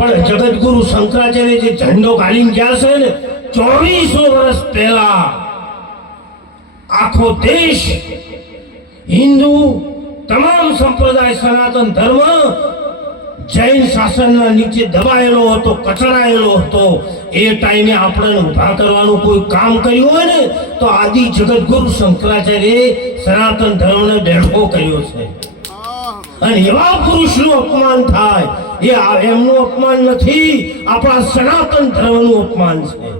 પણ જગતગુરુ શંકરાચાર્ય જે ઝંડો ગાલીને ગયા છે ને 2400 વર્ષ પહેલા આખો દેશ હિન્દુ તમામ સંપ્રદાય સનાતન ધર્મ જૈન શાસનના નીચે દબાયેલો હતો, કચડાયેલો હતો. એ ટાઈમે આપણે ઉભા કરવાનું કોઈ કામ કર્યું હોય ને તો આદિ જગતગુરુ શંકરાચાર્યએ સનાતન ધર્મને બેઠો કર્યો છે. અને એવા પુરુષનું અપમાન થાય એ એમનું અપમાન નથી, આપણા સનાતન ધર્મનું અપમાન છે.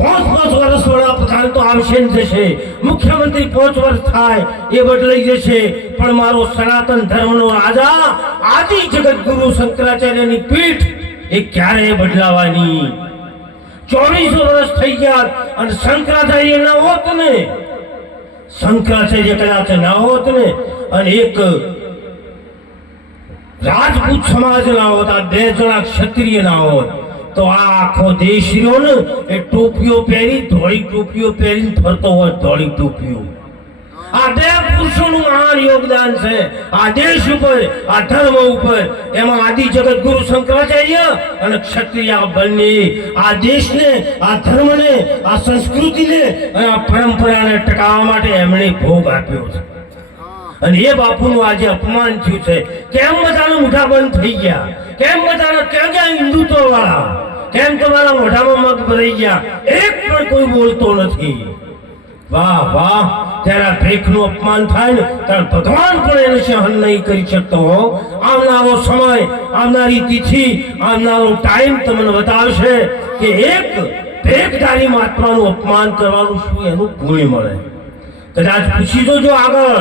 5 વર્ષ વડાપ્રધાન તો આવશે ને જશે, મુખ્યમંત્રી 5 વર્ષ થાય એ બદલાઈ જશે, પણ મારો સનાતન ધર્મનો રાજા આદિ જગતગુરુ શંકરાચાર્યની પીઠ એ ક્યારે બદલાવાની? 2400 વર્ષ થઈ ગયા અને શંકરાચાર્ય ના હોત ને, શંકરાચાર્ય કદાચ ના હોત ને અને એક રાજપૂત સમાજ ના હોત, આ 2 જણા ક્ષત્રિય ના હોત તો આ આખો દેશ રહ્યો ને એ ટોપીઓ પહેરી, ધોળી ટોપીઓ પહેરીને ફરતો હોય, ધોળી ટોપીઓ. આ 2 પુરુષોનું મહાન યોગદાન છે આ દેશ ઉપર, આ ધર્મ ઉપર. એમાં આદિ જગતગુરુ શંકરાચાર્ય અને ક્ષત્રિય બંને આ દેશને, આ ધર્મને, આ સંસ્કૃતિને અને આ પરંપરાને ટકાવવા માટે એમણે ભોગ આપ્યો છે. અને એ બાપુનું આજે અપમાન થયું છે. કેમ બધાના મોઢા બંધ થઈ ગયા? કેમ બધાના ક્યાં ગયા હિન્દુત્વ વાળા? કેમ તમારા મોઢામાં મગ ભરાઈ ગયા? એક પણ કોઈ બોલતો નથી. વાહ વાહ, ત્યારે ભેખનું અપમાન થાય ને ત્યારે ભગવાન પણ એને સહન નહીં કરી શકતો. આવનારો સમય, આવનારી તિથિ, આવનારો ટાઈમ તમને બતાવશે કે એક ભેખધારી મહાત્માનું અપમાન કરવાનું શું એનું પુણ્ય મળે. કદાચ પૂછી જોજો આગળ,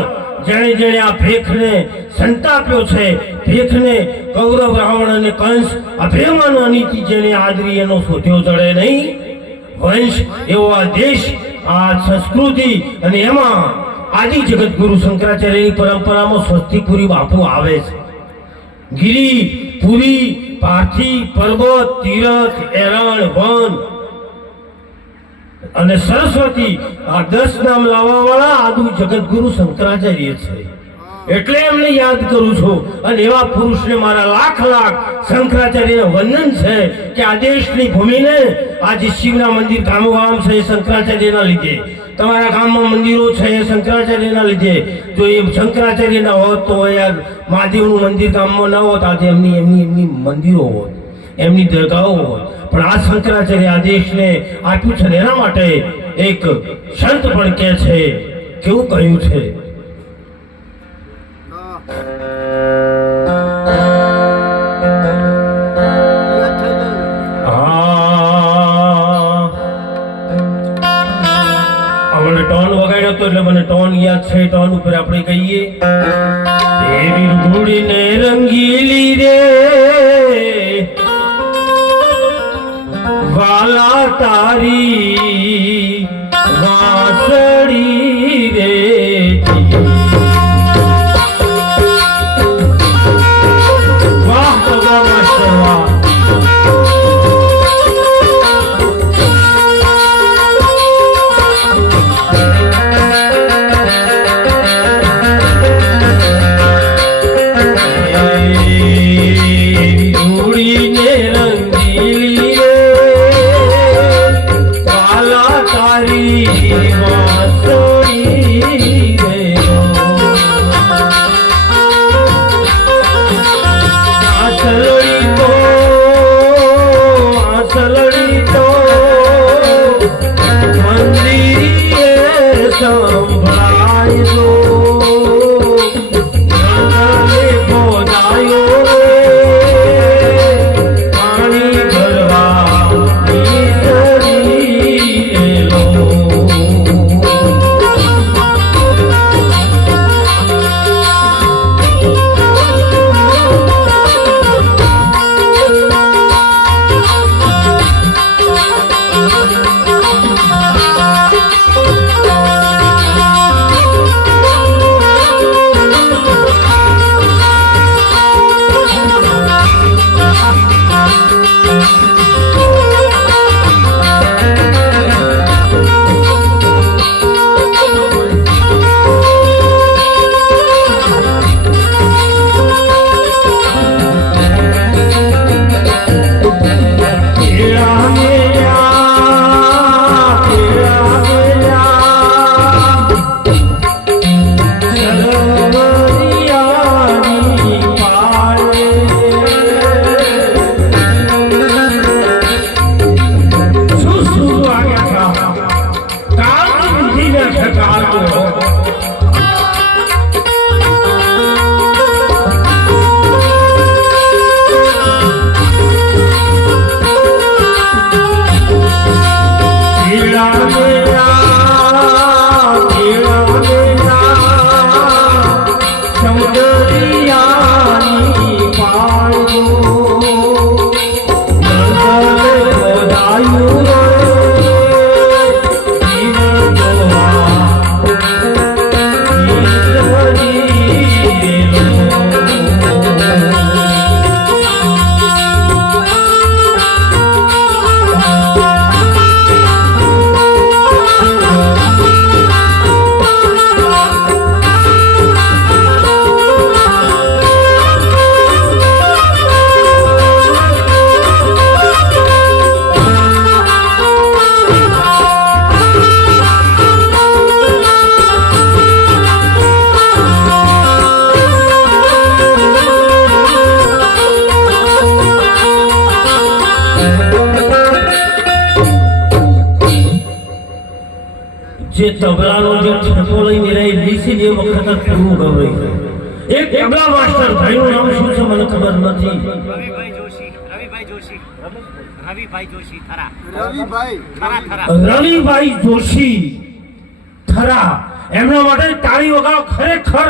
જેણે જેણે આ ભેખને સંતાપ્યો છે, ભેખને કૌરવ રાવણ અને કંસ અભેમાન અનીતિ જેને આદરી એનો શોધ્યો જડે નહીં. વંશ એવો આ દેશ, આ સંસ્કૃતિ અને એમાં આદિ જગતગુરુ શંકરાચાર્યની પરંપરામાં સ્વસ્તિકપુરી બાપુ આવે છે. ગિરી, પુરી, પાર્થી, પર્વત, તીરથ, એરણ, વન અને સરસ્વતી, આ 10 નામ લાવવા વાળા આદિ જગતગુરુ શંકરાચાર્ય છે. એટલે એમને યાદ કરું છું. અને એવા પુરુષને મારા લાખ શંકરાચાર્યને વંદન છે કે આ દેશની ભૂમિને આજે શિવના મંદિર ગામો ગામ છે એ શંકરાચાર્યના લીધે, તમારા ગામમાં મંદિરો છે એ શંકરાચાર્યના લીધે. જો એ શંકરાચાર્ય ના હોત તો યાર મહાદેવનું મંદિર ગામમાં ન હોત, આજે એમની મંદિરો હોત, એમની દરગાહો હોત. પણ આ શંકરાચાર્ય આ દેશને આપ્યું છે. એના માટે એક સંત પણ કહે છે, કેવું કહ્યું છે? મને ટોન વગાડ્યો હતો એટલે મને ટોન યાદ છે. ટોન ઉપર આપણે કહીએ, દેવી રૂડીને રંગીલી રે વાલા તારી વાસળી રે, વાહ ભગવાન માસ્ટર વાહ. જે તબલાનો જે ઠેકો લઈને રહી લીસી એ વખત જ પૂરું ગવાઈ ગયું. એક તબલા માસ્ટર ભાઈનું નામ શું છે મને ખબર નથી. રવિભાઈ જોશી થરા. રવિભાઈ જોશી થરા. એમના માટે તાળી વગાડો. ખરેખર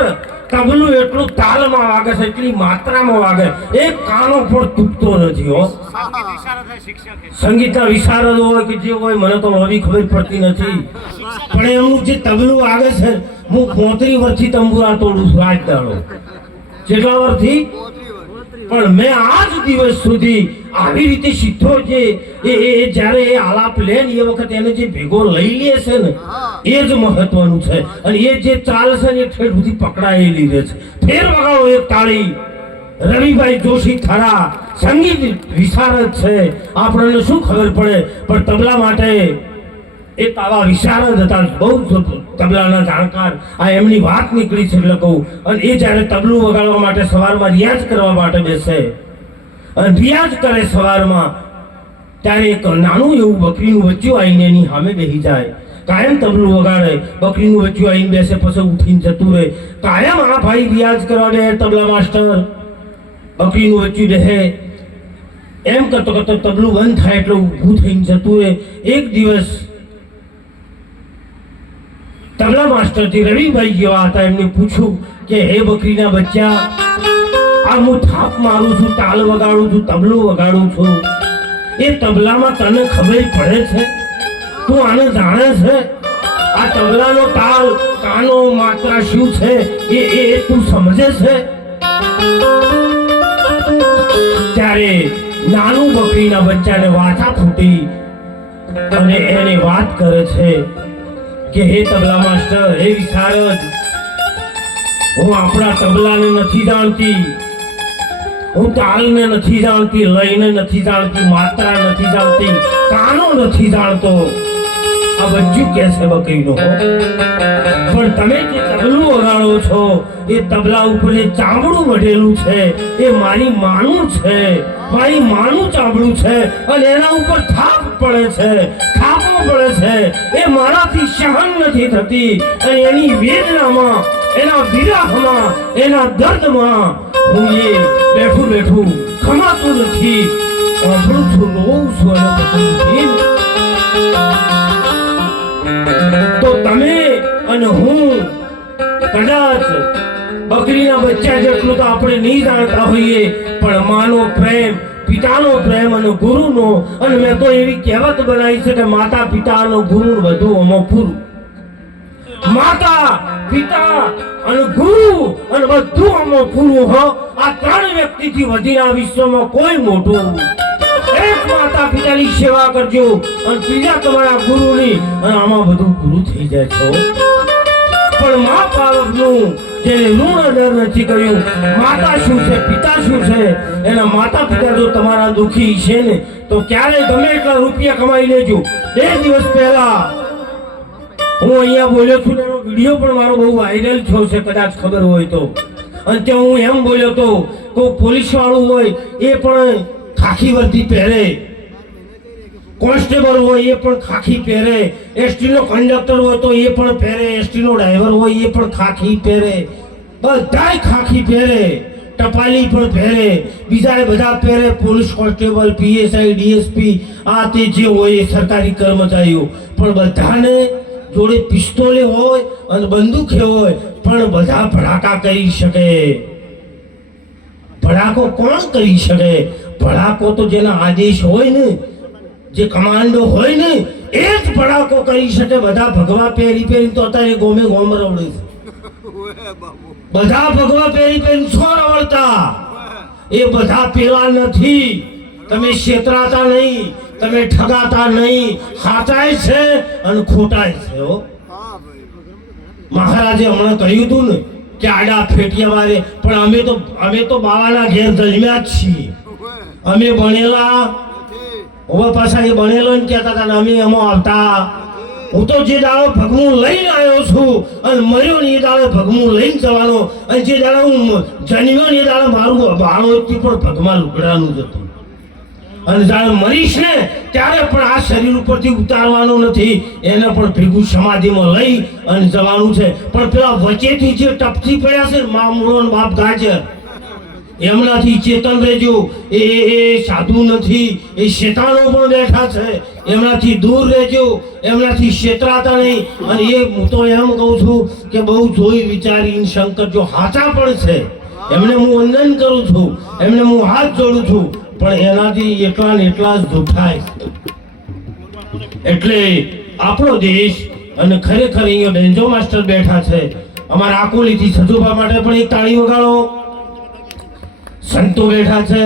તબલું એટલું તાલમાં વાગે છે, એટલી માત્રામાં વાગે, એક કાનો પણ તૂટતો નથી હો. સંગીતના વિશારદ હોય કે જે હોય મને તો હવે ખબર પડતી નથી, પણ એમનું જે તબલું વાગે છે, હું 35 વર્ષથી તંબુરા તોડું છું આજ દાડો. કેટલા વર્ષથી? પણ મેં આજ દિવસ સુધી આવી રીતે સીધો જે જ્યારે એ આલાપ લે ને એ વખત એને જે ભેગો લઈ લે છે ને એ જ મહત્વનું છે. અને એ જે ચાલ છે ને એ ઠેઠ સુધી પકડાયેલી રહે છે. ફેર વગાડો એક તાળી. રવિભાઈ જોશી થરા સંગીત વિશારદ છે. આપણને શું ખબર પડે, પણ તબલા માટે એ તાવા વિશારદ હતા, બહુ તબલાના જાણકાર. આ એમની વાત નીકળી છે એટલે કહું. અને એ જ્યારે તબલું વગાડવા માટે સવારમાં રિયાઝ કરવા માટે બેસે અને રિયાઝ કરે સવારમાં, ત્યારે એક નાનું એવું બકરીનું બચ્ચું આવીને એની સામે બેસી જાય. કાયમ તબલું વગાડે, બકરીનું બચ્ચું આવીને બેસે, પછી ઉઠીને જતું રહે. કાયમ આ ભાઈ રિયાઝ કરવા બે તબલા માસ્ટર, બકરીનું બચ્ચું બેસે. એમ કરતો કરતો તબલું બંધ થાય એટલે ઊભું થઈને જતું રહે. એક દિવસ તબલા માસ્ટરથી રવિભાઈ જેવા હતા, એમને પૂછ્યું કે હે બકરીના બચ્ચા, આ હું થાપ મારું છું, તાલ વગાડું છું, તબલું વગાડું છું, એ તબલામાં તને ખબર પડે છે? તું આને જાણે છે? આ તબલાનો તાલ, કાનો, માત્રા શું છે એ તું સમજે છે? ત્યારે નાનું બકરીના બચ્ચાને વાછા ફૂટી અને એને વાત કરે છે કે હે તબલા માસ્ટર, હે વિશારદ, હું આપણા તબલાને નથી જાણતી, હું તાલને નથી જાણતી, લયને નથી જાણતી, માત્રા નથી જાણતી, કાનો નથી જાણતો. આ બચ્ચું કે છે બકરીનો. પણ તમે જે તબલું વગાડો છો એ તબલા ઉપર જે ચામડું વઢેલું છે એ મારી માનું છે, મારી માનું ચામડું છે, અને એના ઉપર થાપ પડે છે, થાપો પડે છે. એ મારાથી સહન નથી થતી, અને એની વેદનામાં, એના વિરહમાં, એના દર્દમાં હું એ બેઠું બેઠું ખમાતું નથી. સાંભળું છું, રોઉં છું અને પછી તો તમે અને હું કદાચ બકરીના બચ્ચા જેટલું તો આપણે નહીં જાણતા હોઈએ, પણ માનો પ્રેમ, પિતાનો પ્રેમ અને ગુરુનો, અને મેં તો એવી કહેવત બનાવી છે કે માતા પિતા અને ગુરુ બધું અમો પૂરું. માતા, પિતા અને ગુરુ અને બધું અમો પૂરું. હો, આ 3 વ્યક્તિથી વધીને આ વિશ્વમાં કોઈ મોટું. એક માતા પિતાની સેવા કરજો અને બીજા તમારા ગુરુની, અને આમાં બધું પૂરું થઈ જાય છે. પણ મા બાપનું જેને ઋણ અદર નથી કર્યું, માતા શું છે, પિતા શું છે, એના માતા પિતા જો તમારા દુખી છે ને તો ક્યારે ગમે એટલા રૂપિયા કમાઈ લેજો. 2 દિવસ પહેલા હું અહીંયા બોલ્યો છું, એનો વિડીયો પણ મારો બહુ વાયરલ થયો છે, કદાચ ખબર હોય તો. અને ત્યાં હું એમ બોલ્યો તો કોઈ પોલીસ વાળું હોય એ પણ ખાખી વર્દી પહેરે, કોન્સ્ટેબલ હોય એ પણ ખાખી પહેરે, એસટી નો કંડક્ટર હોય તો એ પણ પહેરે, એસટી નો ડ્રાઈવર હોય એ પણ ખાખી પહેરે, બધાય ખાખી પહેરે, ટપાલી પણ પહેરે, બીજા બધા પહેરે, પોલીસ કોન્સ્ટેબલ, પીએસઆઈ, ડીએસપી, આ તે જે હોય એ સરકારી કર્મચારીઓ. પણ બધાને જોડે પિસ્તોલે હોય અને બંદૂકે હોય, પણ બધા ભડાકા કરી શકે. ભડાકો કોણ કરી શકે? ભડાકો તો જેના આદેશ હોય ને, જે કમાન્ડો હોય ને એ જ ભડાકો કરી શકે. બધા ભગવા પહેરી તો અત્યારે ગોમે ગોમ રવડે છે. બધા ભગવા પહેરી છો રવડતા? એ બધા પેલા નથી. તમે છેતરાતા નહીં, તમે ઠગાતા નહીં, સાચાય છે અને ખોટાય છે. હો, મહારાજે હમણાં કહ્યું હતું ને કે આડા ફેટિયા મારે, પણ અમે તો બાવાના ઘેર જન્મ્યા જ છીએ. અમે ભણેલા હવે પાછા એ ભણેલો ને કહેતા હતા ને અમે એમાં આવતા. હું તો જે દાડો ભગમું લઈને આવ્યો છું અને મર્યો ને એ દાડે ભગમું લઈને જવાનો, અને જે દાડે હું જન્મ્યો ને એ દાડે મારું બાળો પણ ભગમાં લુગડાનું જ હતું. અને જ્યારે મરીશ ને ત્યારે પણ આ શરીર ઉપરથી ઉતારવાનું નથી, એને પણ ભેગું સમાધિમાં લઈ અને જવાનું છે. પણ પેલા વચ્ચેથી જે ટપથી પડ્યા છે ને મામૂળો ને બાપ ગાજર, એમનાથી ચેતન રહેજો. એ સાધુ નથી, એ શેતાનો પણ બેઠા છે, એમનાથી દૂર રહેજો, એમનાથી છેતરાતા નહીં. અને એ હું તો એમ કહું છું કે બહુ જોઈ વિચારીને શંકર જો હાચા પણ છે, એમને હું વંદન કરું છું, એમને હું હાથ જોડું છું, પણ એનાથી એટલા ને એટલા જ જૂઠાય. એટલે આપણો દેશ અને ખરેખર અહીંયા બેન્જો માસ્ટર બેઠા છે. અમારા આકોલીથી સજુભા માટે પણ એક તાળી વગાડો. સંતો બેઠા છે.